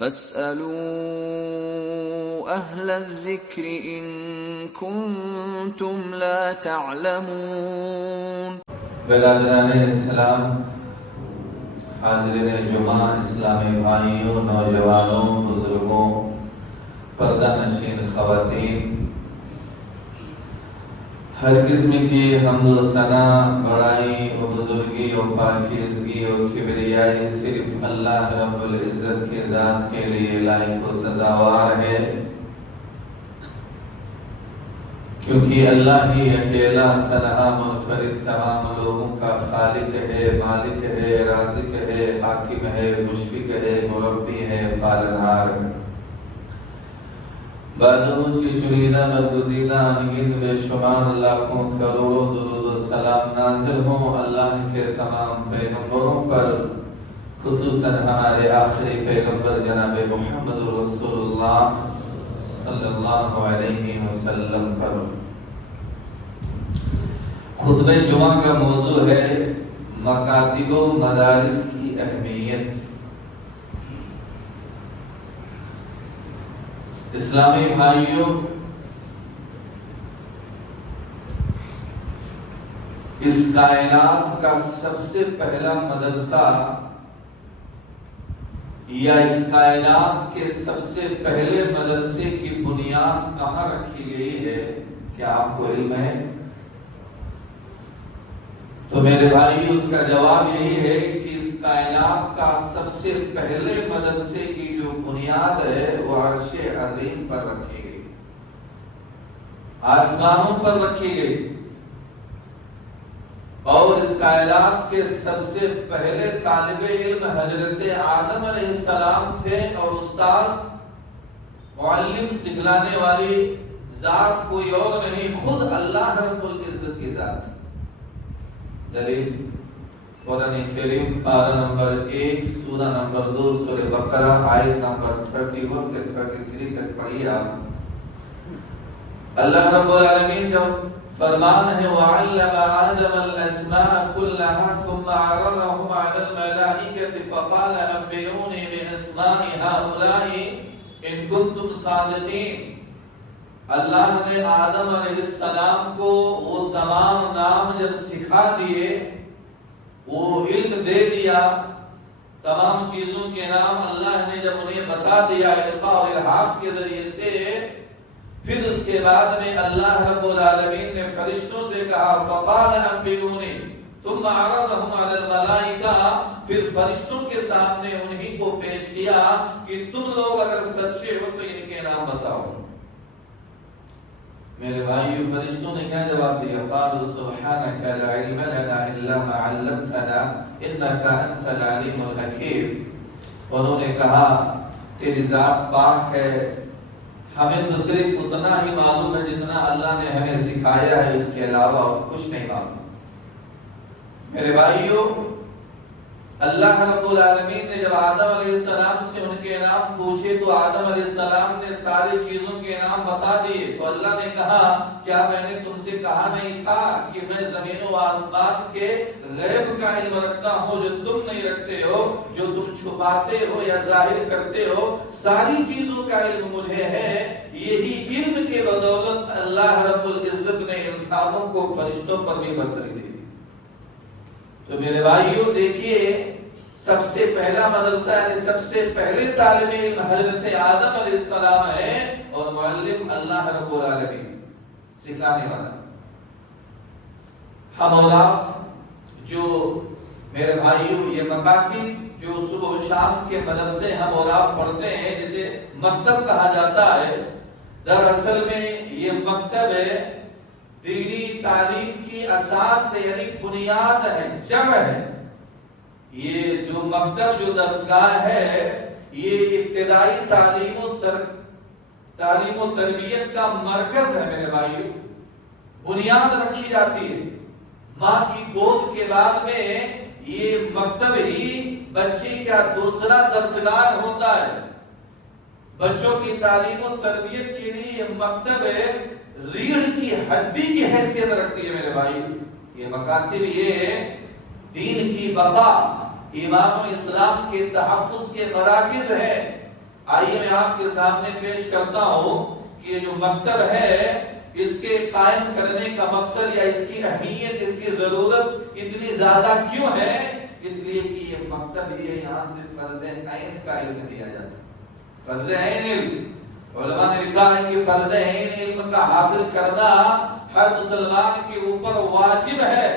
فاسألوا أهل الذكر إن كنتم لا تعلمون۔ برادران اسلام، حاضرین جمعہ، اسلامی بھائیوں، نوجوانوں، بزرگوں، پردہ نشین خواتین، ہر قسم کی حمد و ثنا، بڑائی و بزرگی و پاکیزگی و کبریائی صرف اللہ رب العزت کے ذات کے لیے لائق و سزاوار ہے، کیونکہ اللہ ہی اکیلا تنہا منفرد تمام لوگوں کا خالق ہے، مالک ہے، رازق ہے، حاکم ہے، مشفق ہے، مربی ہے، پالنہار ہے۔ بعدہوچ کی شریدہ برگزیدہ انگن بے شمار لاکھوں کروڑوں درود و سلام نازل ہوں اللہ کے تمام پیغمبروں پر، خصوصاً ہمارے آخری پیغمبر جناب محمد رسول اللہ صلی اللہ علیہ وسلم پر۔ خطبہ جمعہ کا موضوع ہے مکاتب و مدارس کی اہمیت۔ اسلامی بھائیوں، اس کائنات کا سب سے پہلا مدرسہ یا اس کائنات کے سب سے پہلے مدرسے کی بنیاد کہاں رکھی گئی ہے، کیا آپ کو علم ہے؟ تو میرے بھائی، اس کا جواب یہی ہے کہ اس کائنات کا سب سے پہلے مدرسے کی جو بنیاد ہے وہ عرش عظیم پر رکھی گئی، آسمانوں پر رکھی گئی، اور اس کائنات کے سب سے پہلے طالب علم حضرت آدم علیہ السلام تھے، اور استاد، معلم، سکھلانے والی ذات کوئی اور نہیں، خود اللہ رب العزت کی ذات ہے۔ دلیل قرآن کریم پارہ نمبر 1 سورہ نمبر 2 سورہ بقرہ آیت نمبر 31 سے 33 تک پڑھیے آپ۔ اللہ رب العالمین کا فرمان ہے وَعَلَّمَ آدَمَ الْأَسْمَاءَ كُلَّهَا ثُمَّ عَرَضَهُمْ عَلَى الْمَلَائِكَةِ فَقَالَ أَنبِئُونِي بِأَسْمَاءِ هَؤُلَاءِ إِن كُنتُمْ صَادِقِينَ۔ اللہ نے آدم علیہ السلام کو وہ تمام نام جب سکھا دیے، وہ علم دے دیا، تمام چیزوں کے نام اللہ نے جب انہیں بتا دیا القاء اور الحاق کے ذریعے سے، پھر اس کے بعد میں اللہ رب العالمین نے فرشتوں سے کہا فقال انبئونی ثم عرضهم على الملائکہ، پھر فرشتوں کے سامنے انہی کو پیش کیا کہ تم لوگ اگر سچے ہو تو ان کے نام بتاؤ۔ میرے بھائیو، فرشتوں نے کیا جواب دیا؟ قالوا سبحانك لا علم لنا الا ما علمتنا انك انت العليم الحكيم۔ انہوں نے کہا تیری ذات پاک ہے، ہمیں تو صرف اتنا ہی معلوم ہے جتنا اللہ نے ہمیں سکھایا ہے، اس کے علاوہ اور کچھ نہیں معلوم۔ میرے بھائیو، اللہ رب العالمین نے جب آدم علیہ السلام سے ان کے نام پوچھے تو آدم علیہ السلام نے ساری چیزوں کے نام بتا دیے، تو اللہ نے کہا کیا میں نے تم سے کہا نہیں تھا کہ میں زمین و آسمان کے غیب کا علم رکھتا ہوں جو تم نہیں رکھتے ہو، جو تم چھپاتے ہو یا ظاہر کرتے ہو، ساری چیزوں کا علم مجھے ہے۔ یہی علم کے بدولت اللہ رب العزت نے انسانوں کو فرشتوں پر بھی برتری دی۔ تو میرے بھائیوں دیکھیے، سب سے پہلا مدرسہ یعنی سب سے پہلے طالب علم حضرت آدم علیہ السلام ہے، اور معلم اللہ رب العالمین، سکھانے والا۔ ہم اولاد جو میرے بھائیوں یہ مکاتب جو صبح و شام کے مدرسے ہم اولاد پڑھتے ہیں، جسے مکتب کہا جاتا ہے، دراصل میں یہ مکتب ہے دینی تعلیم کی اساس ہے، یعنی بنیاد ہے، جڑ ہے۔ یہ جو مکتب جو درسگاہ ہے، یہ ابتدائی تعلیم و تربیت کا مرکز ہے میرے بھائیو۔ بنیاد رکھی جاتی ہے، ماں کی گود کے بعد میں یہ مکتب ہی بچے کا دوسرا درسگاہ ہوتا ہے۔ بچوں کی تعلیم و تربیت کے لیے یہ مکتب ریڑھ کی ہڈی کی حیثیت رکھتی ہے میرے بھائی۔ یہ مکاتب یہ دین کی بقا، ایمان و اسلام کے تحفظ کے مراکز ہیں۔ آئیے میں آپ کے سامنے پیش کرتا ہوں کہ یہ جو مکتب ہے اس کے قائم کرنے کا مقصد یا اس کی اہمیت، اس کی ضرورت اتنی زیادہ کیوں ہے؟ اس لیے کہ یہ مکتب یہاں سے فرض عین کا علم دیا جاتا ہے۔ فرض عین علم، علماء نے لکھا ہے کہ فرض عین علم کا حاصل کرنا ہر مسلمان کے اوپر واجب ہے،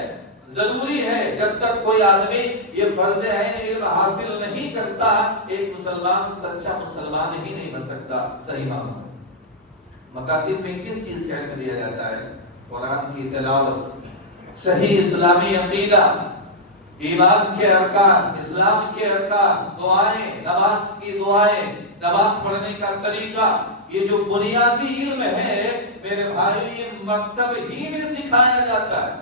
ضروری ہے۔ جب تک کوئی آدمی یہ فرض عین علم حاصل نہیں کرتا، ایک مسلمان سچا مسلمان ہی نہیں بن سکتا۔ صحیح معنی مکاتب میں کس چیز کا علم دیا جاتا ہے؟ قرآن کی تلاوت، صحیح اسلامی عقیدہ، ایمان کے ارکان، اسلام کے ارکان، دعائیں، نماز کی دعائیں، نماز پڑھنے کا طریقہ، یہ جو بنیادی علم ہے میرے بھائی، یہ مکتب ہی میں سکھایا جاتا ہے۔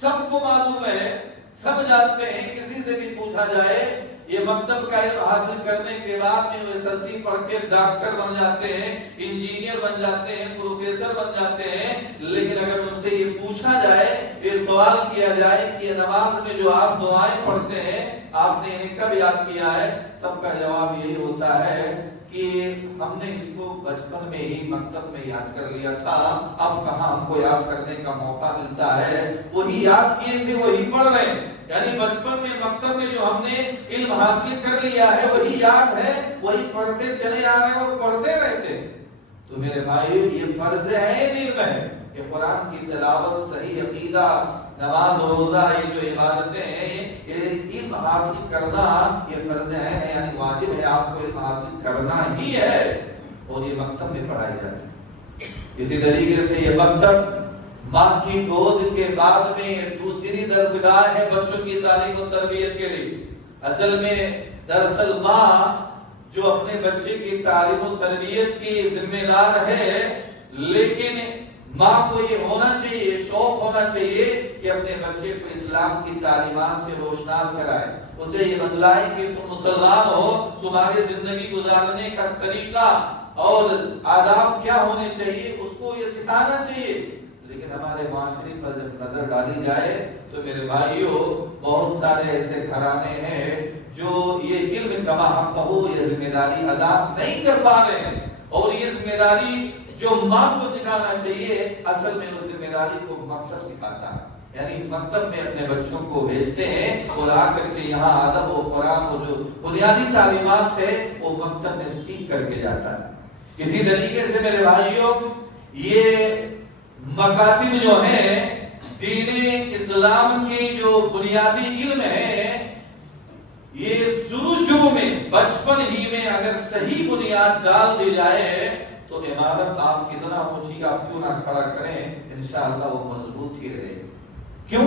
سب کو معلوم ہے، سب جانتے ہیں، کسی سے بھی پوچھا جائے یہ مکتب کا علم حاصل کرنے کے بعد میں وہ SSLC پڑھ کے ڈاکٹر بن جاتے ہیں، انجینئر بن جاتے ہیں، پروفیسر بن جاتے ہیں، لیکن اگر ان سے یہ پوچھا جائے، یہ سوال کیا جائے کہ یہ نماز میں جو آپ دعائیں پڑھتے ہیں آپ نے انہیں کب یاد کیا ہے؟ سب کا جواب یہی ہوتا ہے کہ ہم نے اس کو بچپن میں ہی مکتب میں یاد کر لیا تھا، اب کہاں ہم کو یاد کرنے کا موقع ملتا ہے۔ وہی یاد کیے تھے وہی پڑھ رہے ہیں، یعنی بچپن میں مکتب میں جو ہم نے علم حاصل کر لیا ہے وہی یاد ہے، وہی پڑھتے چلے آ رہے ہیں اور پڑھتے رہتے۔ تو میرے بھائیو، یہ فرض عین علم ہے کہ قرآن کی تلاوت، صحیح عقیدہ، نماز روزہ، یہ جو عبادتیں ہیں یہ علم حاصل کرنا یہ فرض عین ہے، یعنی واجب ہے، آپ کو علم حاصل کرنا ہی ہے، اور یہ مکتب میں پڑھائی جاتی ہے۔ اسی طریقے سے یہ مکتب ماں کی گود کے بعد میں دوسری درسگاہ ہے بچوں کی تعلیم و تربیت کے لیے۔ اصل میں دراصل ماں جو اپنے بچے کی تعلیم و تربیت کی ذمہ دار ہے، لیکن ماں کو یہ ہونا چاہیے، شوق ہونا چاہیے کہ اپنے بچے کو اسلام کی تعلیمات سے روشناس کرائے، اسے یہ بتلائے کہ تم مسلمان ہو، تمہارے زندگی گزارنے کا طریقہ اور آداب کیا ہونے چاہیے، اس کو یہ سکھانا چاہیے۔ لیکن ہمارے معاشرے پر جب نظر ڈالی جائے تو میرے بھائیوں، بہت سارے ایسے گھرانے ہیں جو یہ علم کما حق ہو، یہ ذمہ داری ادا نہیں کر پا رہے ہیں، اور یہ ذمہ داری جو ماں کو سکھانا چاہیے، اصل میں اس ذمہ داری کو مکتب سکھاتا ہے، یعنی مکتب میں اپنے بچوں کو بھیجتے ہیں اور آ کر کے یہاں ادب و قرآن و جو بنیادی تعلیمات ہے وہ مکتب میں سیکھ کر کے جاتا ہے۔ اسی طریقے سے میرے بھائیوں، یہ مکاتب جو ہیں دین اسلام کی جو بنیادی علم ہے، یہ شروع میں بچپن ہی میں اگر صحیح بنیاد ڈال دی جائے تو عمارت آپ کتنا اونچی آپ کیوں نہ کھڑا کریں، انشاءاللہ وہ مضبوط ہی رہے۔ کیوں؟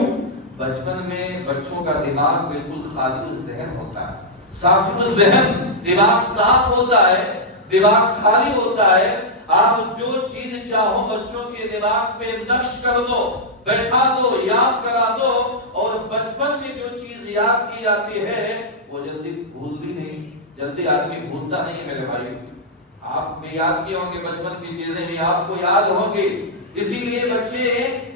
بچپن میں بچوں کا دماغ بالکل خالی ذہن ہوتا ہے، صاف ذہن، دماغ صاف ہوتا ہے، دماغ خالی ہوتا ہے۔ آپ جو چیز چاہو بچوں کے دماغ پہ نقش کر دو، بیٹھا دو، یاد کرا دو، اور بچپن میں جو چیز یاد کی جاتی ہے وہ جلدی بھولتی نہیں، جلدی آدمی بھولتا نہیں ہے میرے بھائی۔ آپ بھی یاد کیے ہوں گے، بچپن کی چیزیں بھی آپ کو یاد ہوں گی، اسی لیے بچے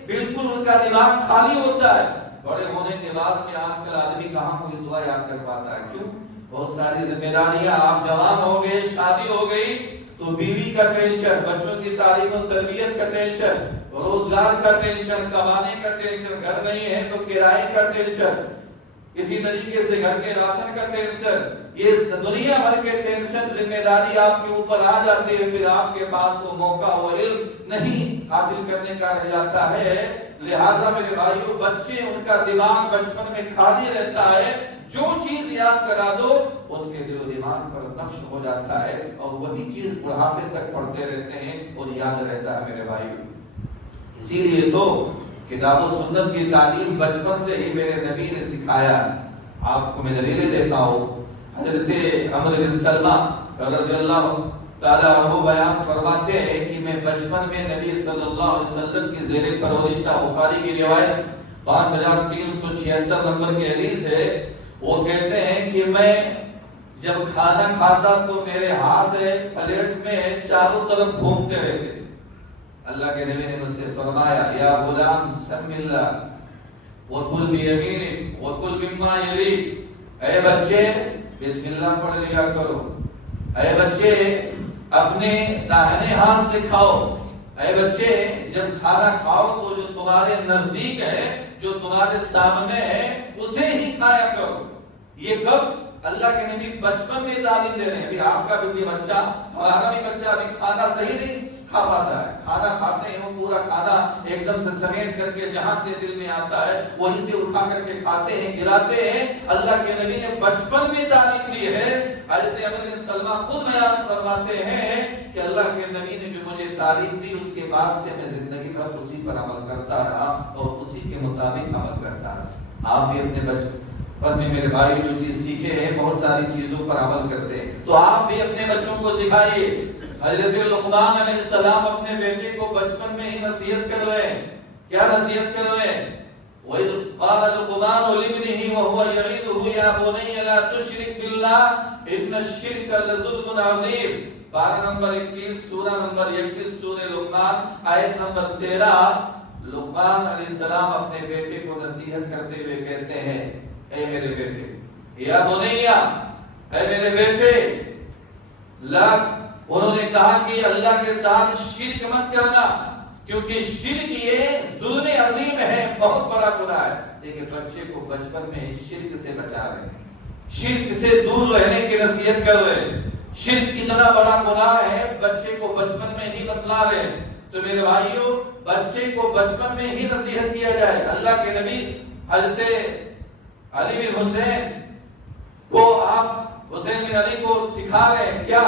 بالکل ان کا دماغ خالی ہوتا ہے۔ بڑے ہونے کے بعد میں آج کل آدمی کہاں کوئی دعا یاد کر پاتا ہے؟ کیوں؟ بہت ساری ذمہ داریاں، آپ جوان ہو گئے، شادی ہو گئی تو بیوی کا ٹینشن، بچوں کی تعلیم و تربیت کا ٹینشن، روزگار کا ٹینشن، کمانے کا ٹینشن، گھر نہیں ہے تو کرائے کا ٹینشن، اسی طریقے سے گھر کے راشن کا ٹینشن، یہ دنیا بھر کے ٹینشن، ذمہ داری آپ کے اوپر آ جاتے ہیں، پھر آپ کے پاس وہ موقع، وہ علم نہیں حاصل کرنے کا رہ جاتا ہے۔ لہٰذا میرے بھائیوں، بچے ان کا دماغ بچپن میں خالی رہتا ہے، جو چیز یاد کرا دو ان کے دل و دماغ پر نقش ہو جاتا ہے، اور وہی چیز بڑھاپے تک پڑھتے رہتے ہیں اور یاد رہتا ہے میرے بھائیوں۔ اسی لیے تو کتاب و سنت کی تعلیم بچپن سے ہی میرے نبی نے سکھایا۔ آپ کو میں دلیلیں دیتا ہوں، حضرت عمر بن سلمہ رضی اللہ تعالیٰ عنہ بیان فرماتے ہیں کہ میں بچپن میں نبی صلی اللہ علیہ وسلم کی زیر پرورش تھا۔ بخاری کی روایت 5376 نمبر کی حدیث ہے، وہ کہتے ہیں کہ میں جب کھانا کھاتا تو میرے ہاتھ پلیٹ میں چاروں طرف گھومتے رہتے تھے۔ اللہ کے نبی نے مجھ سے فرمایا، یا غلام سم اللہ وَكُلْ بِيَمِينِكَ وَكُلْ مِمَّا يَلِيكَ، اے بچے بسم اللہ پڑھ لیا کرو، اے بچے اپنے داہنے ہاتھ سے کھاؤ، اے بچے جب کھانا کھاؤ تو جو تمہارے نزدیک ہے، جو تمہارے سامنے ہے، اسے ہی کھایا کرو۔ یہ کب؟ اللہ کے نبی بچپن میں تعلیم دے رہے ہیں۔ ابھی آپ کا بھی بچہ، ہمارا بھی بچہ ابھی کھانا صحیح نہیں کھا پاتا ہے، کھانا کھاتے ہیں وہ پورا کھانا ایک دم سے سمیٹ کر کے جہاں سے دل میں آتا ہے وہیں سے اٹھا کر کے کھاتے ہیں، گراتے ہیں۔ اللہ کے نبی نے بچپن میں تعلیم دی ہے۔ حضرت عمر بن سلمہ خود بیان فرماتے ہیں کہ اللہ کے نبی نے جو مجھے تعلیم دی اس کے بعد سے میں زندگی بھر اسی پر عمل کرتا رہا اور اسی کے مطابق عمل کرتا رہا۔ آپ بھی اپنے بچپن میں میرے بھائی جو چیز سیکھے ہیں بہت ساری چیزوں پر عمل کرتے ہیں، تو آپ بھی اپنے بچوں کو سکھائیے۔ حضرت لقمان علیہ السلام اپنے بیٹے کو بچپن میں ہی نصیحت کر رہے ہیں۔ کیا نصیحت کر رہے ہیں؟ وَإِذْ قَالَ لُقْمَانُ لِابْنِهِ وَهُوَ يَعِظُهُ يَا بُنَيَّ لَا تُشْرِكْ بِاللَّهِ إِنَّ الشِّرْكَ لَظُلْمٌ عَظِيمٌ۔ پارہ نمبر 21 سورہ نمبر 21 سورہ لقمان آیت نمبر 13۔ لقمان علیہ السلام اپنے بیٹے کو نصیحت کرتے ہوئے کہتے ہیں، اے میرے بیٹے، یا بنیا، اے میرے بیٹے، انہوں نے کہا کہ اللہ کے ساتھ شرک مت کرنا، کیونکہ شرک یہ ظلم عظیم ہے، بہت بڑا گناہ ہے۔ دیکھیں بچے کو بچپن میں شرک سے بچا رہے ہیں، شرک سے دور رہنے کی نصیحت کر رہے ہیں۔ شرک کتنا بڑا گناہ ہے بچے کو بچپن میں ہی بتلا رہے ہیں۔ تو میرے بھائیوں، بچے کو بچپن میں ہی نصیحت کیا جائے۔ اللہ کے نبی حضرت علی بن حسین کو، آپ حسین بن علی کو سکھا رہے ہیں کیا؟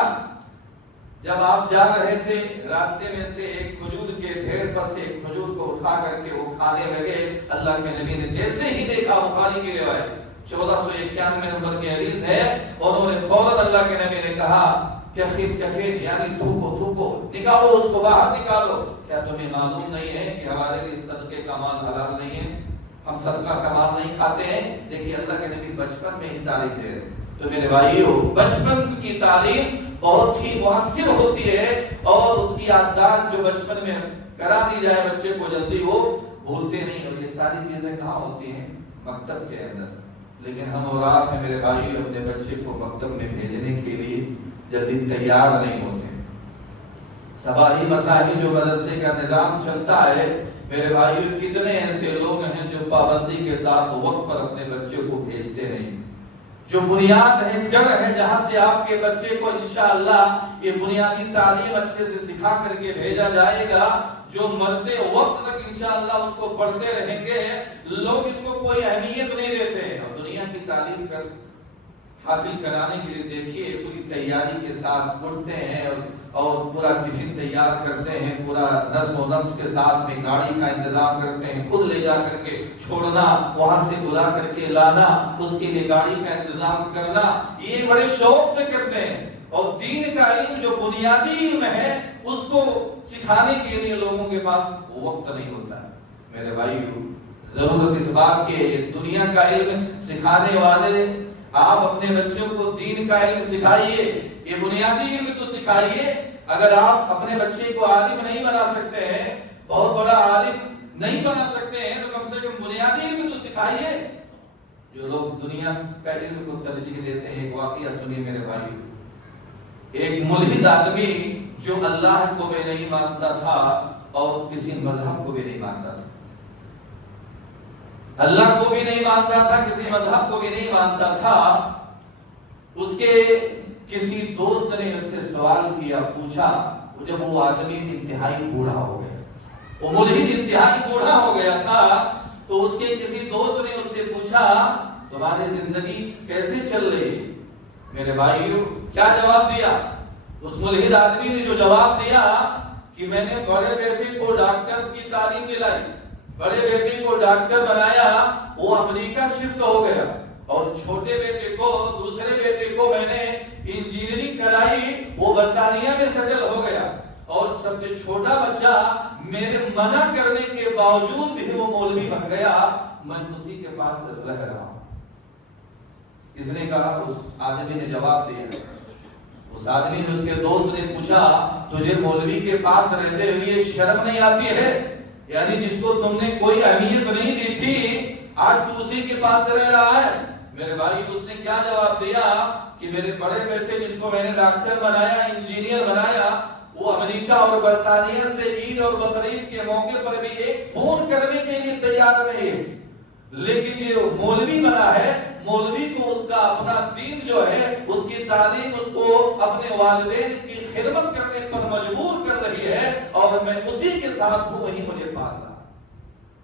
جب آپ جا رہے تھے راستے میں سے ایک کھجور کے ڈھیر پر سے ایک کھجور کو اٹھا کر کے وہ کھانے لگے، اللہ کے نبی نے جیسے ہی دیکھا، بخاری کی روایت 1491 نمبر کی حدیث ہے، اور انہوں نے فوراً اللہ کے نبی نے کہا کہ خیر یعنی تھوکو، نکالو اس کو باہر نکالو۔ کیا تمہیں معلوم نہیں ہے کہ ہمارے لیے صدقے کا مال حلال نہیں ہے؟ ہم صدقہ کا مال نہیں کھاتے ہیں۔ دیکھیے اللہ کے نبی بچپن میں ہی تعلیم دے رہے۔ تو میرے بھائیوں، بچپن کی تعلیم بہت ہی مؤثر ہوتی ہے، اور اس کی یادداشت جو بچپن میں کرا دی جائے بچے کو جلدی وہ بھولتے نہیں۔ اور یہ ساری چیزیں کہاں ہوتی ہیں؟ مکتب کے اندر۔ لیکن ہم اور آپ ہیں میرے بھائی اپنے بچے کو مکتب میں بھیجنے کے لیے جلدی تیار نہیں ہوتے۔ صباحی مساحی جو مدرسے کا نظام چلتا ہے، میرے بھائیوں کتنے ایسے لوگ ہیں جو پابندی کے ساتھ وقت پر اپنے بچے کو بھیجتے نہیں۔ جو بنیاد ہے، جڑ ہے، جہاں سے آپ کے بچے کو انشاءاللہ یہ بنیادی تعلیم اچھے سے سکھا کر کے بھیجا جائے گا، جو مرتے وقت تک انشاءاللہ اس کو پڑھتے رہیں گے، لوگ اس کو کوئی اہمیت نہیں دیتے۔ اور دنیا کی تعلیم حاصل کرانے کے لیے دیکھیے پوری تیاری کے ساتھ اٹھتے ہیں اور پورا ٹفن تیار کرتے ہیں، پورا نظم و نسق کے ساتھ میں گاڑی کا انتظام کرتے ہیں، خود لے جا کر کے چھوڑنا، وہاں سے بلا کر کے لانا، اس کے لیے گاڑی کا انتظام کرنا، یہ بڑے شوق سے کرتے ہیں۔ اور دین کا علم جو بنیادی علم ہے اس کو سکھانے کے لیے لوگوں کے پاس وقت نہیں ہوتا ہے۔ میرے بھائیو، ضرورت اس بات کے دنیا کا علم سکھانے والے آپ اپنے بچوں کو دین کا علم سکھائیے، یہ بنیادی علم تو سکھائیے۔ اگر آپ اپنے بچے کو عالم نہیں بنا سکتے ہیں، بہت بڑا عالم نہیں بنا سکتے ہیں، تو کم سے کم بنیادی علم تو سکھائیے۔ جو لوگ دنیا کا علم کو ترجیح دیتے ہیں، ایک واقعہ سنیے میرے بھائی۔ ایک ملحد آدمی جو اللہ کو بھی نہیں مانتا تھا اور کسی مذہب کو بھی نہیں مانتا تھا، اللہ کو بھی نہیں مانتا تھا، کسی مذہب کو بھی نہیں مانتا تھا، اس کے کسی دوست نے اس سے سوال کیا، پوچھا، جب وہ آدمی انتہائی بوڑھا ہو گیا، وہ ملحد انتہائی بوڑھا ہو گیا تھا، تو اس کے کسی دوست نے اس سے پوچھا، تمہاری زندگی کیسے چل رہی ہے؟ میرے بھائیو، کیا جواب دیا اس ملحد آدمی نے؟ جو جواب دیا کہ میں نے بڑے بیٹے کو ڈاکٹر کی تعلیم دلائی، بڑے بیٹے کو ڈاکٹر بنایا، وہ امریکہ شفٹ ہو گیا، اور چھوٹے بیٹے کو، دوسرے بیٹے کو میں نے انجینئرنگ کرائی، وہ برطانیہ میں سیٹل ہو گیا، اور سب سے چھوٹا بچہ میرے منع کرنے کے باوجود بھی وہ مولوی بن گیا، میں اسی کے پاس رہ رہا ہوں۔ اس نے کہا، اس آدمی نے جواب دیا، اس آدمی نے، اس کے دوست نے پوچھا، تجھے مولوی کے پاس رہتے ہوئے شرم نہیں آتی ہے؟ یعنی جس کو تم نے کوئی اہمیت نہیں دی تھی، آج تو اسی کے پاس رہ رہا ہے۔ میرے بھائی، اس نے کیا جواب دیا؟ کہ میرے بڑے بیٹے جس کو میں نے ڈاکٹر بنایا، انجینئر بنایا، وہ امریکہ اور برطانیہ سے عید اور بقرعید کے موقع پر بھی ایک فون کرنے کے لیے تیار نہیں ہے، لیکن یہ مولوی بنا ہے، مولوی کو اس کا اپنا دین جو ہے، اس کی تعلیم اس کو اپنے والدین کی خدمت کرنے پر مجبور کر رہی ہے، اور میں اسی کے ساتھ ہوں، وہی مجھے پالنا۔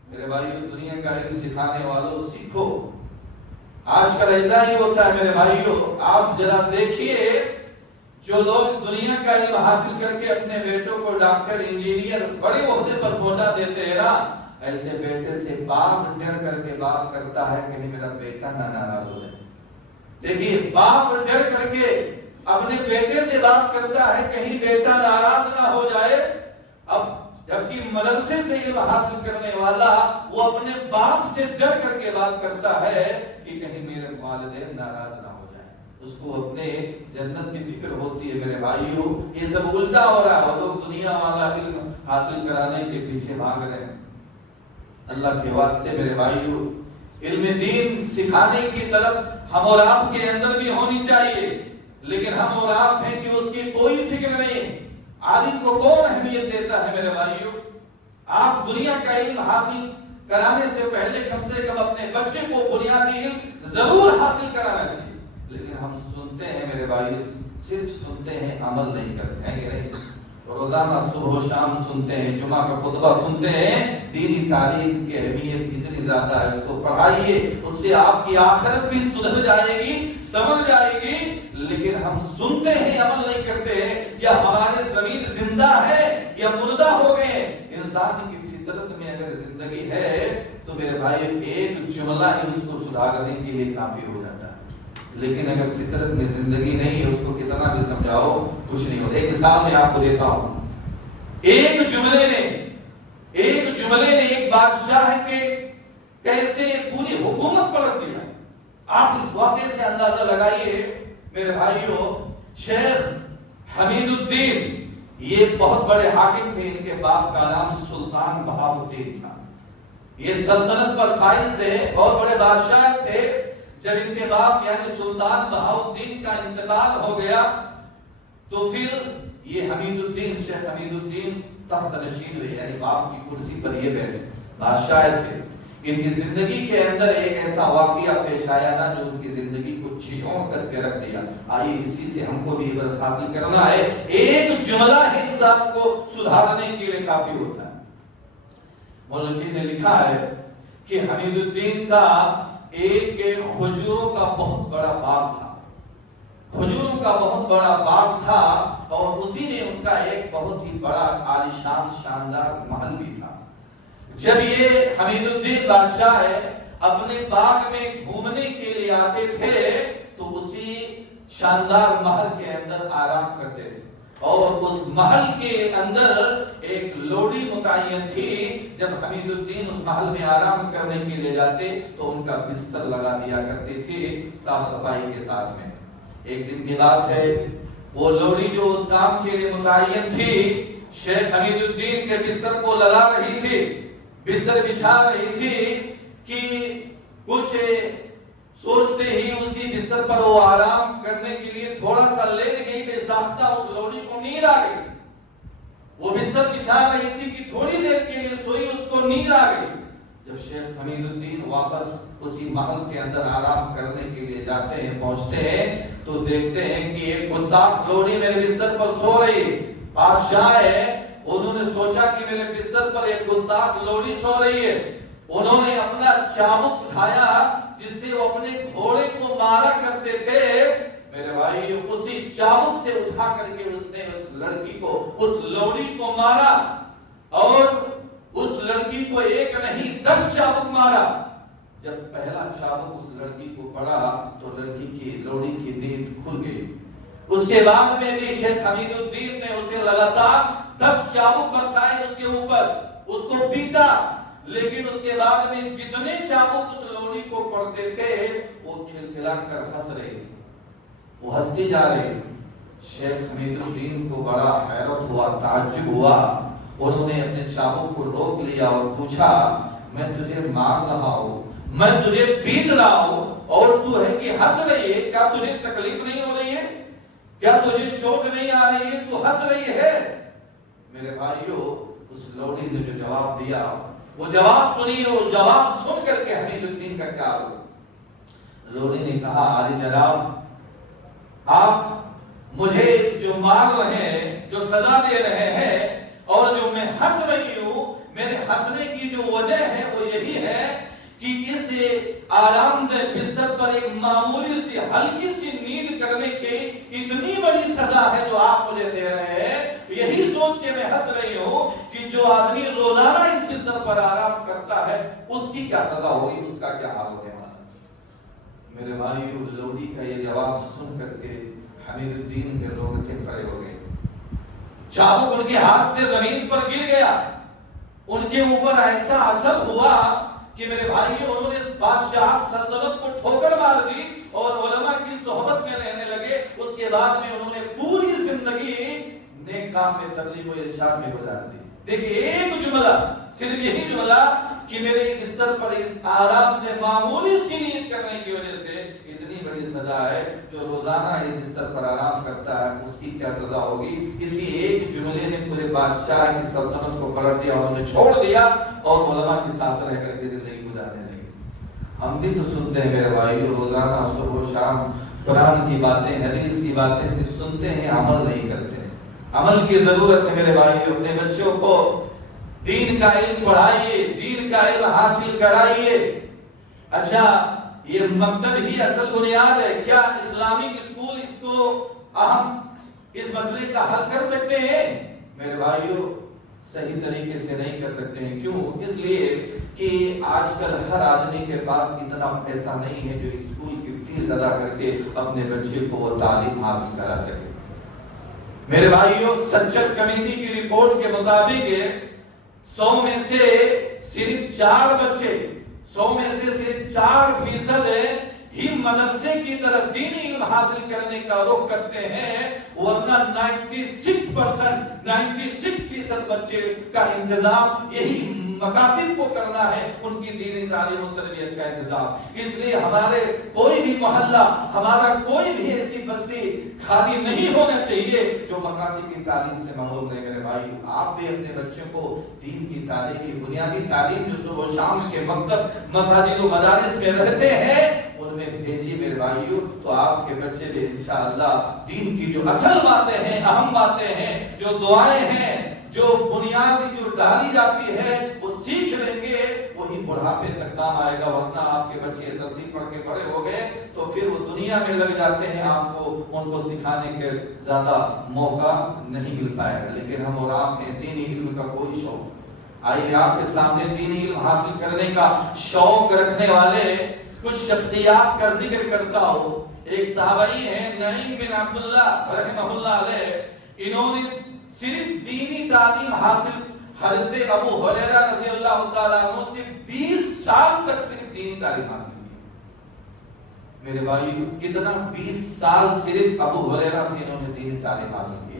میرے بھائیو، دنیا کا علم سکھانے والوں سیکھو۔ آج کل ایسا ہی ہوتا ہے میرے بھائیو، آپ ذرا دیکھیے جو لوگ دنیا کا علم حاصل کر کے اپنے بیٹوں کو ڈاکٹر، انجینئر، بڑے عہدے پر پہنچا دیتے ہیں نا، ایسے بیٹے سے باپ ڈر کر کے بات کرتا ہے کہیں میرا بیٹا نہ ناراض ہو جائے۔ دیکھیے، باپ ڈر کر کے اپنے بیٹے سے بات کرتا ہے کہیں بیٹا ناراض نہ ہو جائے، اب جبکہ مدرسے سے علم حاصل کرنے والا وہ اپنے باپ سے ڈر کر کے بات کرتا ہے کہ کہیں میرے والدین ناراض نہ ہو جائے، اس کو اپنے جنت کی فکر ہوتی ہے۔ میرے بھائیو، یہ سب الٹا ہو رہا ہے، اور لوگ دنیا والا علم حاصل کرانے کے پیچھے بھاگ رہے ہیں۔ اللہ کے واسطے میرے بھائیو، علم دین سکھانے کی طرف ہم اور آپ کے اندر بھی ہونی چاہیے، لیکن ہم اور آپ ہیں کہ اس کی کوئی فکر نہیں۔ عالم کو کون اہمیت دیتا ہے میرے بھائیو؟ آپ دنیا کا علم حاصل کرانے سے پہلے کم سے کم اپنے بچے کو بنیادی علم ضرور حاصل کرانا چاہیے، لیکن ہم سنتے ہیں میرے بھائی، صرف سنتے ہیں، عمل نہیں کرتے ہیں۔ نہیں، روزانہ صبح و شام سنتے ہیں، جمعہ کا خطبہ سنتے ہیں، دینی تعلیم کی اہمیت اتنی زیادہ ہے، اس کو پڑھائیے، اس سے آپ کی آخرت بھی سدھر جائے گی، سمجھ جائے گی، لیکن ہم سنتے ہیں، عمل نہیں کرتے ہیں۔ کیا ہمارے ضمیر زندہ ہے یا مردہ ہو گئے؟ انسان کی فطرت میں اگر زندگی ہے تو میرے بھائی ایک جملہ ہی اس کو سدھارنے کے لیے کافی ہو جاتا ہے، لیکن اگر فطرت میں زندگی نہیں ہے، اس کو کتنا بھی سمجھاؤ کچھ نہیں ہوتا۔ ایک مثال میں آپ کو دیتا ہوں، ایک جملے نے ایک بادشاہ کے کیسے پوری حکومت پلٹ دیا۔ آپ اس واقعے سے اندازہ لگائیے میرے بھائیو، شیخ حمید الدین، یہ بہت بڑے حاکم تھے، ان کے باپ کا نام سلطان بہاؤالدین تھا، یہ سلطنت پر فائز تھے، بہت بڑے بادشاہ تھے۔ جب ان کے باپ یعنی سلطان بہاؤالدین کا انتقال ہو گیا تو پھر یہ حمید الدین، شیخ حمید الدین تخت نشین ہوئے، یعنی باپ کی کرسی پر یہ بیٹھے، بادشاہ تھے۔ ان کی زندگی کے اندر ایک ایسا واقعہ پیش آیا نا جو ان کی زندگی کو چھوڑ کر کے رکھ دیا۔ آئیے اسی سے ہم کو بھی عبرت حاصل کرنا ہے، ایک جملہ ہی انسان کو سدھارنے کے لیے کافی ہوتا ہے۔ مولوی نے لکھا ہے کہ حمید الدین کا ایک کھجوروں کا بہت بڑا باغ تھا، کھجوروں کا بہت بڑا باغ تھا، اور اسی نے ان کا ایک بہت ہی بڑا عالیشان شاندار محل بھی تھا۔ جب یہ حمید الدین بادشاہ ہے اپنے باغ میں گھومنے کے لیے آتے تھے تو اسی شاندار محل کے اندر آرام کرتے تھے، اور اس محل کے اندر ایک لوڈی متعین تھی۔ جب حمید الدین اس محل میں آرام کرنے کے لیے جاتے تو ان کا بستر لگا دیا کرتے تھے صاف صفائی کے ساتھ میں۔ ایک دن کی بات ہے، وہ لوڈی جو اس کام کے لیے متعین تھی شیخ حمید الدین کے بستر کو لگا رہی تھی، بستر بچھا رہی تھی کہ کچھ سوچتے ہی اسی بستر پر وہ آرام کرنے کے لیے تھوڑا سا لیٹ گئی، بے ساختہ اس لوڈی کو نیند آ گئی۔ وہ بستر بچھا رہی تھی کہ تھوڑی دیر کے لیے سوئی، اس کو نیند آ گئی۔ جب شیخ حمید الدین واپس اسی محل کے اندر آرام کرنے کے لیے جاتے ہیں، پہنچتے ہیں تو دیکھتے ہیں کہ ایک گستاخ لوڈی میرے بستر پر سو رہی ہے۔ بادشاہ ہے، انہوں نے سوچا کہ میرے بستر پر ایک گستاخ لوڈی سو رہی ہے۔ انہوں نے اپنا چابک اٹھایا جس سے وہ اپنے گھوڑے کو مارا کرتے تھے، میرے بھائی اسی چابک سے اٹھا کر کے اس نے اس لڑکی کو، اس لوڈی کو مارا، اور اس لڑکی کو ایک نہیں 10 چابک مارا۔ جب پہلا چابک اس لڑکی کو پڑا تو لڑکی کی لوڈی کی نیند کھل گئی۔ اس کے بعد میں بھی شیخ حمید الدین نے اسے لگاتار 10 چابک برسائے اس کے اوپر، اس کو پیٹا، لیکن اس کے بعد میں جتنے چابک اس لوڈی کو پڑتے تھے وہ کھلکھلا کر ہنس رہے تھے، وہ ہنستی جا رہے تھے۔ شیخ حمید الدین کو بڑا حیرت ہوا، تعجب ہوا۔ انہوں نے اپنے چابک کو روک لیا اور پوچھا، میں تجھے مار رہا ہوں، میں تجھے پیٹ رہا ہوں اور تو ہے کہ ہنس رہی ہے، کیا تجھے تکلیف نہیں ہو رہی ہے؟ کیا تجھے چوٹ نہیں آ رہی ہے؟ تو ہنس رہی ہے۔ میرے بھائیو، اس لوڈی نے جو جواب دیا، وہ جواب سنیے، وہ جواب سن کر کے حمیز الدین کا کیا ہو؟ لوڈی نے کہا عالی جناب، آپ مجھے جو مار رہے ہیں، جو سزا دے رہے ہیں، اور جو میں ہنس رہی ہوں، میرے ہنسنے کی جو وجہ ہے وہ یہی ہے کہ اس آرام دہ بستر پر ایک معمولی سی ہلکی سی نیند کرنے کی اتنی بڑی سزا ہے جو آپ مجھے دے رہے ہیں۔ یہی سوچ کے میں ہنس رہی ہوں کہ جو آدمی روزانہ اس بستر پر آرام کرتا ہے اس کی کیا سزا ہوگی، اس کا کیا حال ہوگا۔ میرے بھائیو، لوڈی کا یہ جواب سن کر کے حمید الدین کے لوگ کے کھڑے ہو گئے، چابک ان کے ہاتھ سے زمین پر گر گیا، ان کے اوپر ایسا اثر ہوا کہ میرے بھائیو انہوں نے بادشاہ سلطنت کو ٹھوکر مار دی اور علماء کی صحبت میں رہنے لگے۔ اس کے بعد میں انہوں نے پوری زندگی نیک کام میں، تبلیغ و ارشاد میں گزار دی۔ دیکھیے ایک جملہ، صرف یہی جملہ کہ میرے بستر پر اس آرام دہ معمولی سی نیند کرنے کی وجہ سے اتنی بڑی سزا ہے، جو روزانہ اس بستر پر آرام کرتا ہے اس کی کیا سزا ہوگی۔ اسی ایک جملے نے پورے بادشاہ کی سلطنت کو پلٹ دیا، انہوں نے چھوڑ دیا اور علماء کے ساتھ رہ کر کے زندگی گزارنے لگے۔ ہم بھی تو سنتے ہیں میرے بھائی، روزانہ صبح و شام قرآن کی باتیں، حدیث کی باتیں صرف سنتے ہیں، عمل نہیں کرتے۔ عمل کی ضرورت ہے میرے بھائی، اپنے بچوں کو دین کا علم پڑھائیے، دین کا علم حاصل کرائیے۔ اچھا، یہ مکتب ہی اصل بنیاد ہے کیا؟ اسلامک اسکول اس کو اہم اس مسئلے کا حل کر سکتے ہیں؟ میرے بھائیو، صحیح طریقے سے نہیں کر سکتے ہیں۔ کیوں؟ اس لیے کہ آج کل ہر آدمی کے پاس اتنا پیسہ نہیں ہے جو اسکول کی فیس ادا کر کے اپنے بچے کو وہ تعلیم حاصل کرا سکے۔ میرے بھائیو، سچر کمیٹی کی رپورٹ کے مطابق 100 میں سے صرف 4 بچے، 100 میں سے صرف 4% ہی مدرسے کی طرف دینی علم حاصل کرنے کا رخ کرتے ہیں، ورنہ 96% بچے کا انتظام یہی مکاتب کو کرنا ہے، ان کی دینی تعلیم و تربیت کا انتظام۔ اس لیے ہمارے کوئی بھی محلہ، ہمارا کوئی بھی ایسی بستی خالی نہیں ہونا چاہیے جو مکاتب کی تعلیم سے محروم رہے۔ میرے بھائی، آپ بھی اپنے بچوں کو دین کی تعلیم، کی بنیادی تعلیم جو صبح و شام کے مکتب، مساجد و مدارس میں رہتے ہیں، ان میں بھیجیے میرے بھائیو، تو آپ کے بچے بھی انشاءاللہ دین کی جو اصل باتیں ہیں، اہم باتیں ہیں، جو دعائیں ہیں، جو بنیادی جو ڈالی جاتی ہے، وہ سیکھ لیں گے، وہی بڑھاپے تک کام آئے گا۔ ورنہ آپ کے بچے SSLC پڑھ کے بڑے ہو گئے تو پھر وہ دنیا میں لگ جاتے ہیں، آپ کو ان کو سکھانے کے زیادہ موقع نہیں مل پائے گا۔ لیکن ہم اور آپ ہیں دینی علم کا کوئی شوق، آئیے آپ کے سامنے دینی علم حاصل کرنے کا شوق رکھنے والے کچھ شخصیات کا ذکر کرتا ہوں۔ ایک تابعی ہیں نعیم بن عبداللہ رحمہ اللہ علیہ، انہوں نے صرف دینی تعلیم حاصل حضرت ابو ہریرہ رضی اللہ تعالیٰ عنہ سے 20 سال تک صرف دینی تعلیم حاصل کی۔ میرے بھائی کتنا، 20 سال صرف ابو ہریرہ سے انہوں نے دینی تعلیم حاصل کی۔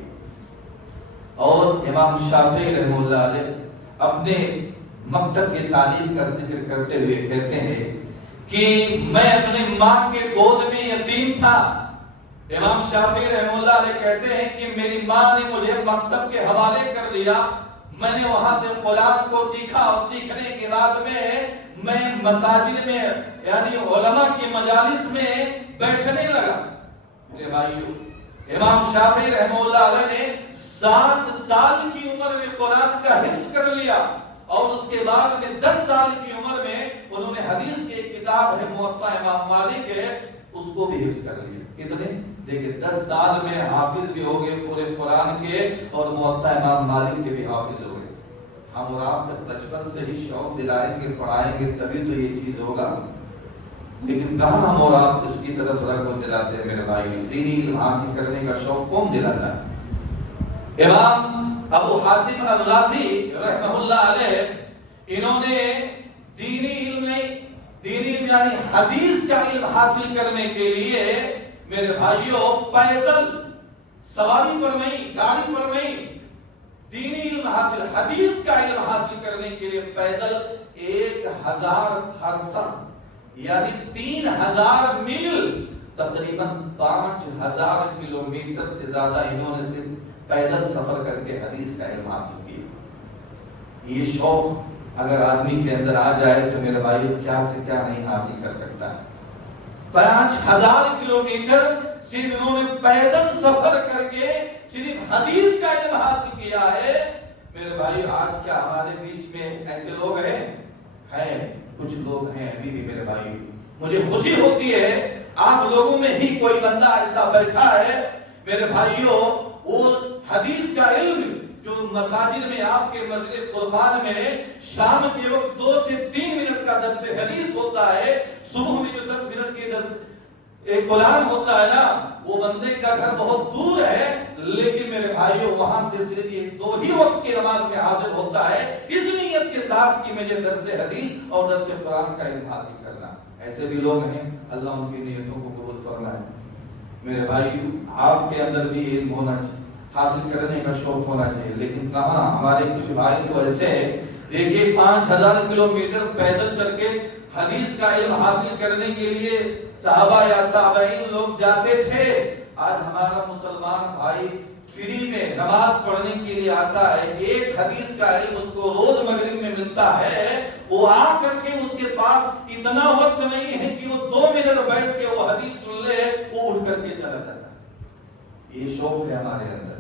اور امام شافعی رحمہ اللہ علیہ اپنے مکتب کی تعلیم کا ذکر کرتے ہوئے کہتے ہیں کہ میں اپنے ماں کے گود میں یتیم تھا۔ امام شافعی رحمہ اللہ علیہ کہتے ہیں کہ میری ماں نے مجھے مکتب کے حوالے کر دیا، میں نے وہاں سے قرآن کو سیکھا، اور سیکھنے کے بعد میں مساجد میں یعنی علماء کی مجالس میں بیٹھنے لگا۔ میرے بھائیو، امام شافعی رحمہ اللہ علیہ نے 7 سال کی عمر میں قرآن کا حفظ کر لیا، اور اس کے بعد میں 10 سال کی عمر میں انہوں نے حدیث کی ایک کتاب ہے موطا امام مالک ہے، اس کو بھی حفظ کر لیا۔ کتنے؟ دیکھیں 10 سال میں حافظ بھی ہو گئے پورے قرآن کے، اور موطا امام مالک کے بھی حافظ ہو گئے۔ ہم اور آپ جب بچپن سے ہی شوق دلائیں گے، پڑھائیں گے، تبھی تو یہ چیز ہوگا۔ لیکن کہاں ہم اور آپ اس کی طرف رغبت دلاتے ہیں میرے بھائی؟ دینی علم حاصل کرنے کا شوق کون دلاتا ہے؟ امام ابو حاتم الرازی رحمہ اللہ علیہ، انہوں نے دینی علم یعنی حدیث کا علم حاصل کرنے کے لیے میرے بھائیوں پیدل سواری پر نہیں، گاڑی پر نہیں، دینی علم حاصل، حدیث کا علم حاصل کرنے کے لیے پیدل 1000 فرسخ یعنی 3000 میل، تقریباً 5000 کلومیٹر سے زیادہ انہوں نے صرف پیدل سفر کر کے حدیث کا علم حاصل کیا۔ یہ شوق اگر آدمی کے اندر آ جائے تو میرے بھائی کیا سے کیا نہیں حاصل کر سکتا ہے۔ 5000 کلومیٹر صرف انہوں نے پیدل سفر کر کے صرف حدیث کا علم حاصل کیا ہے۔ میرے بھائی آج کیا ہمارے بیچ میں ایسے لوگ ہیں کچھ لوگ ہیں ابھی بھی میرے بھائی، مجھے خوشی ہوتی ہے آپ لوگوں میں ہی کوئی بندہ ایسا بیٹھا ہے میرے بھائیوں، وہ حدیث کا علم جو مساجد میں آپ کے مسجد فرقان میں شام کے وقت 2 سے 3 منٹ کا درس حدیث ہوتا ہے، صبح میں جو 10 منٹ کے ایک قرآن ہوتا ہے نا، وہ بندے کا گھر بہت دور ہے لیکن میرے بھائیوں وہاں سے صرف 2 ہی وقت کی نماز میں حاضر ہوتا ہے اس نیت کے ساتھ کہ مجھے درس حدیث اور درس قرآن کا علم حاصل کرنا۔ ایسے بھی لوگ ہیں، اللہ ان کی نیتوں کو قبول فرمائے۔ میرے بھائیوں آپ کے اندر بھی علم ہونا چاہیے، حاصل کرنے کا شوق ہونا چاہیے، لیکن کہاں ہمارے کچھ بھائی تو ایسے ہیں، دیکھیے 5000 کلومیٹر پیدل چل کے حدیث کا علم حاصل کرنے کے لیے صحابہ یا تابعین لوگ جاتے تھے۔ آج ہمارا مسلمان بھائی فری میں نماز پڑھنے کے لیے آتا ہے، ایک حدیث کا علم اس کو روز مغرب میں ملتا ہے، وہ آ کر کے اس کے پاس اتنا وقت نہیں ہے کہ وہ 2 منٹ بیٹھ کے وہ حدیث سن لے، وہ اٹھ کر کے چلا جاتا ہے۔ یہ شوق ہے ہمارے اندر،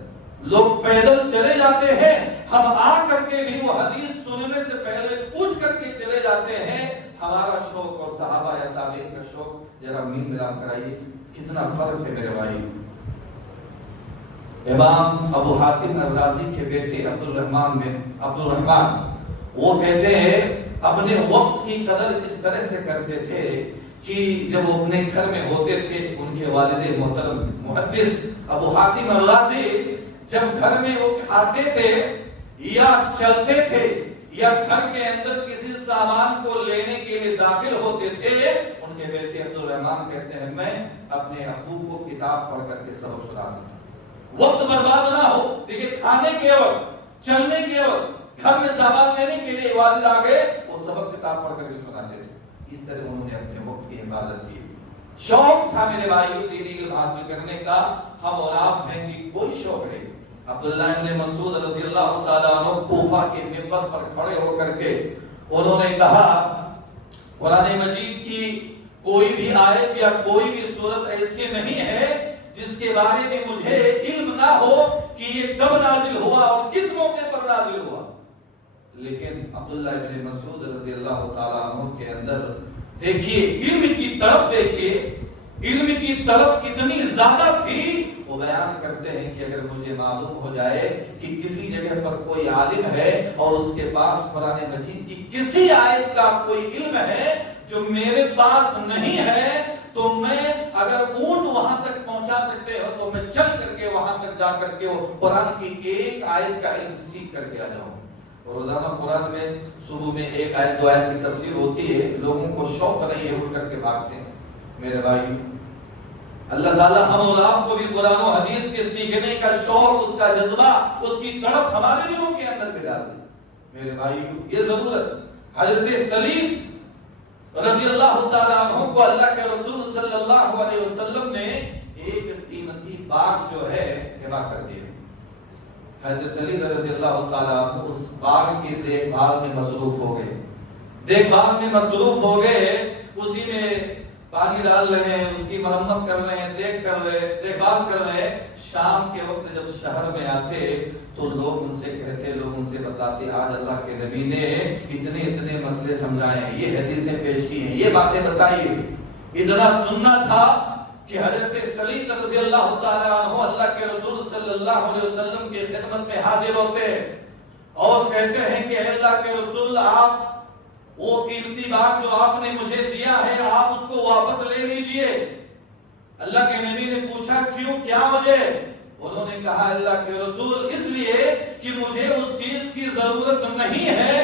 لوگ پیدل چلے جاتے ہیں، ہم آ کر کے بھی وہ حدیث سننے سے پہلے اٹھ کر کے چلے جاتے ہیں۔ ہمارا شوق اور صحابہ یا تابعین کا شوق ذرا میل ملاپ کرائیے، کتنا فرق ہے میرے بھائی۔ امام ابو حاتم الرازی کے بیٹے عبد الرحمن وہ کہتے ہیں اپنے وقت کی قدر اس طرح سے کرتے تھے کہ جب وہ اپنے گھر میں ہوتے تھے، ان کے والد محترم محدث ابو حاتم الرازی جب گھر میں وہ کھاتے تھے یا چلتے تھے یا گھر کے اندر کسی سامان کو لینے کے لیے داخل ہوتے تھے، ان کے بیٹے عبد الرحمن کہتے ہیں میں اپنے ابو کو کتاب پڑھ کر کے سبق سناتا تھا، وقت برباد نہ ہو۔ دیکھیں کھانے کے وقت، چلنے کے وقت، گھر میں سامان لینے کے لیے والد آ گئے، وہ سبق کتاب پڑھ کر کے سناتے تھے۔ اس طرح انہوں نے اپنے وقت کی حفاظت کی۔ شوق تھا میرے بھائیوں دینی علم حاصل کرنے کا، ہم اور آپ ہیں کہ کوئی شوق نہیں۔ عبداللہ ابن مسعود رضی اللہ تعالیٰ عنہ کوفہ کے منبر پر کھڑے ہو کر کے انہوں نے کہا قرآن مجید کی کوئی بھی آیت یا کوئی بھی سورت ایسی نہیں ہے جس کے بارے میں مجھے علم نہ ہو کہ یہ کب نازل ہوا اور کس موقع پر نازل ہوا۔ لیکن عبداللہ ابن مسعود رضی اللہ تعالیٰ عنہ کے اندر دیکھیے علم کی طرف، دیکھیے علم کی طرف کتنی زیادہ تھی۔ وہ بیان کرتے ہیں کہ اگر مجھے معلوم ہو جائے کہ کسی جگہ پر کوئی عالم ہے اور اس کے پاس قرآن مجید کی کسی آیت کا کوئی علم ہے جو میرے پاس نہیں ہے، تو میں اگر اونٹ وہاں تک پہنچا سکتے ہو تو میں چل کر کے وہاں تک جا کر کے وہ قرآن کی ایک آیت کا علم سیکھ کر کے آ جاؤں۔ روزانہ قرآن میں صبح میں 1 آیت 2 آیت کی تفسیر ہوتی ہے، لوگوں کو شوق نہیں ہے، اٹھ کر کے بھاگتے ہیں۔ میرے بھائی اللہ تعالیٰ ہم اور آپ کو بھی قرآن و حدیث کے سیکھنے کا شوق، اس کا جذبہ، اس کی تڑپ ہمارے دلوں کے اندر بھی ڈال دے۔ میرے بھائی یہ ضرورت حضرت سلیم رضی اللہ تعالیٰ عنہ کو اللہ کے رسول صلی اللہ علیہ وسلم نے ایک قیمتی باغ جو ہے ہبہ کر دیا۔ حضرت سلیم رضی اللہ تعالیٰ عنہ اس باغ کی دیکھ بھال میں مصروف ہو گئے، اسی میں پانی ڈال رہے ہیں، اس کی مرمت کر رہے ہیں، دیکھ بھال کر رہے ہیں۔ شام کے وقت جب شہر میں آتے تو لوگ ان سے کہتے، لوگ ان سے بتاتے آج اللہ کے نبی نے اتنے مسئلے سمجھائے ہیں، یہ حدیثیں پیش کی ہیں، یہ باتیں بتائی۔ اتنا سننا تھا کہ حضرت سلیم رضی اللہ تعالیٰ عنہ اللہ کے رسول صلی اللہ علیہ وسلم کی خدمت میں حاضر ہوتے اور کہتے ہیں کہ اللہ کے رسول آپ وہ قیمتی باغ جو آپ نے مجھے دیا ہے آپ اس کو واپس لے لیجئے۔ اللہ کے نبی نے پوچھا کیوں، کیا وجہ؟ انہوں نے کہا اللہ کے رسول اس لیے کہ مجھے اس چیز کی ضرورت نہیں ہے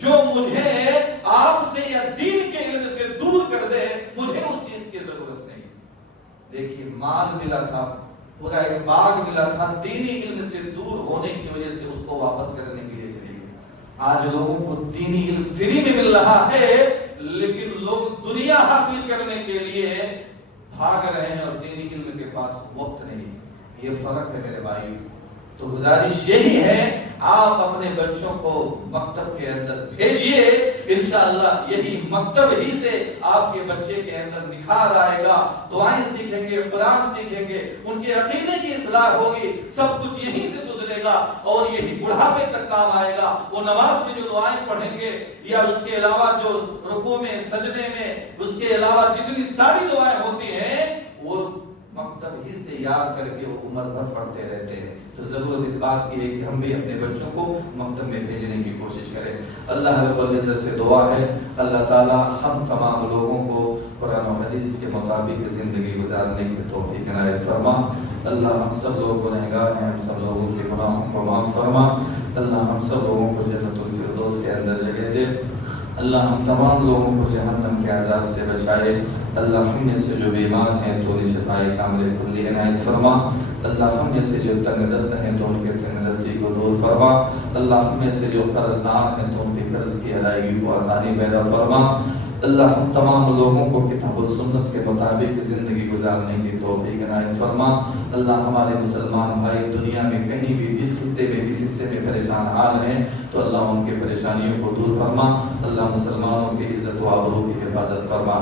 جو مجھے آپ سے یا دین کے علم سے دور کر دے، مجھے اس چیز کی ضرورت نہیں۔ دیکھیے مال ملا تھا، پورا ایک باغ ملا تھا، دینی علم سے دور ہونے کی وجہ سے اس کو واپس کرنے کے لیے چلے گئے۔ آج لوگوں کو دینی علم فری میں مل رہا ہے لیکن لوگ دنیا حاصل کرنے کے لیے بھاگ رہے ہیں اور دینی علم کے پاس وقت نہیں. یہ فرق ہے میرے بھائی. تو گزارش یہی ہے آپ اپنے بچوں کو مکتب کے اندر بھیجیے. انشاءاللہ یہی مکتب ہی سے آپ کے بچے کے اندر نکھار آئے گا. دعائیں سیکھیں گے, قرآن سیکھیں گے, ان کے عقیدے کی اصلاح ہوگی, سب کچھ یہیں سے گزرے گا اور یہی بڑھاپے تک کام آئے گا. وہ نماز میں جو دعائیں پڑھیں گے یا اس کے علاوہ جو رکوع میں, سجدے میں, اس کے علاوہ جتنی ساری دعائیں ہوتی ہیں وہ مکتب ہی سے یاد کر کے وہ عمر بھر پڑھتے رہتے ہیں. تو ضرورت اس بات کی ہے کہ ہم بھی اپنے بچوں کو مکتب میں بھیجنے کی کوشش کریں. اللہ رب العزت سے دعا ہے اللہ تعالی ہم تمام لوگوں کو قرآن و حدیث کے مطابق زندگی گزارنے کی توفیق عنایت فرما. اللہ ہم سب لوگ گنہگار ہیں, ہم سب لوگوں کے گناہوں کو معاف فرما. اللہ ہم سب لوگوں کو جنت الفردوس کے اندر جگہ دے. اللہ ہم تمام لوگوں کو جہنم کے عذاب سے بچائے. اللہ ہم میں سے جو بیمار ہیں تو انہیں شفائے کامل کلی عنایت فرما. اللہ ہم میں سے جو تنگ دست ہیں تو ان کے تنگ دستی کو دور فرما. اللہ ہم میں سے جو قرض دار ہیں تو ان کے قرض کی ادائیگی کو آسانی پیدا فرما. اللہ ہم تمام لوگوں کو کتاب و سنت کے مطابق زندگی گزارنے کی توفیق عنایت فرما. اللہ ہمارے مسلمان بھائی دنیا میں کہیں بھی جس خطے میں جس حصے میں پریشان حال ہیں تو اللہ ان کے پریشانیوں کو دور فرما. اللہ مسلمانوں کی عزت و آبرو کی حفاظت فرما.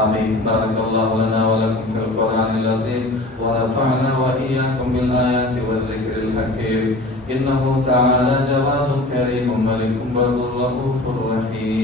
آمین. بارک اللہ لنا ولکم فی القرآن العظیم ونفعنا وإياكم بالآیات والذکر الحکیم. انه تعالی جواد کریم ملک بر رؤوف رحیم.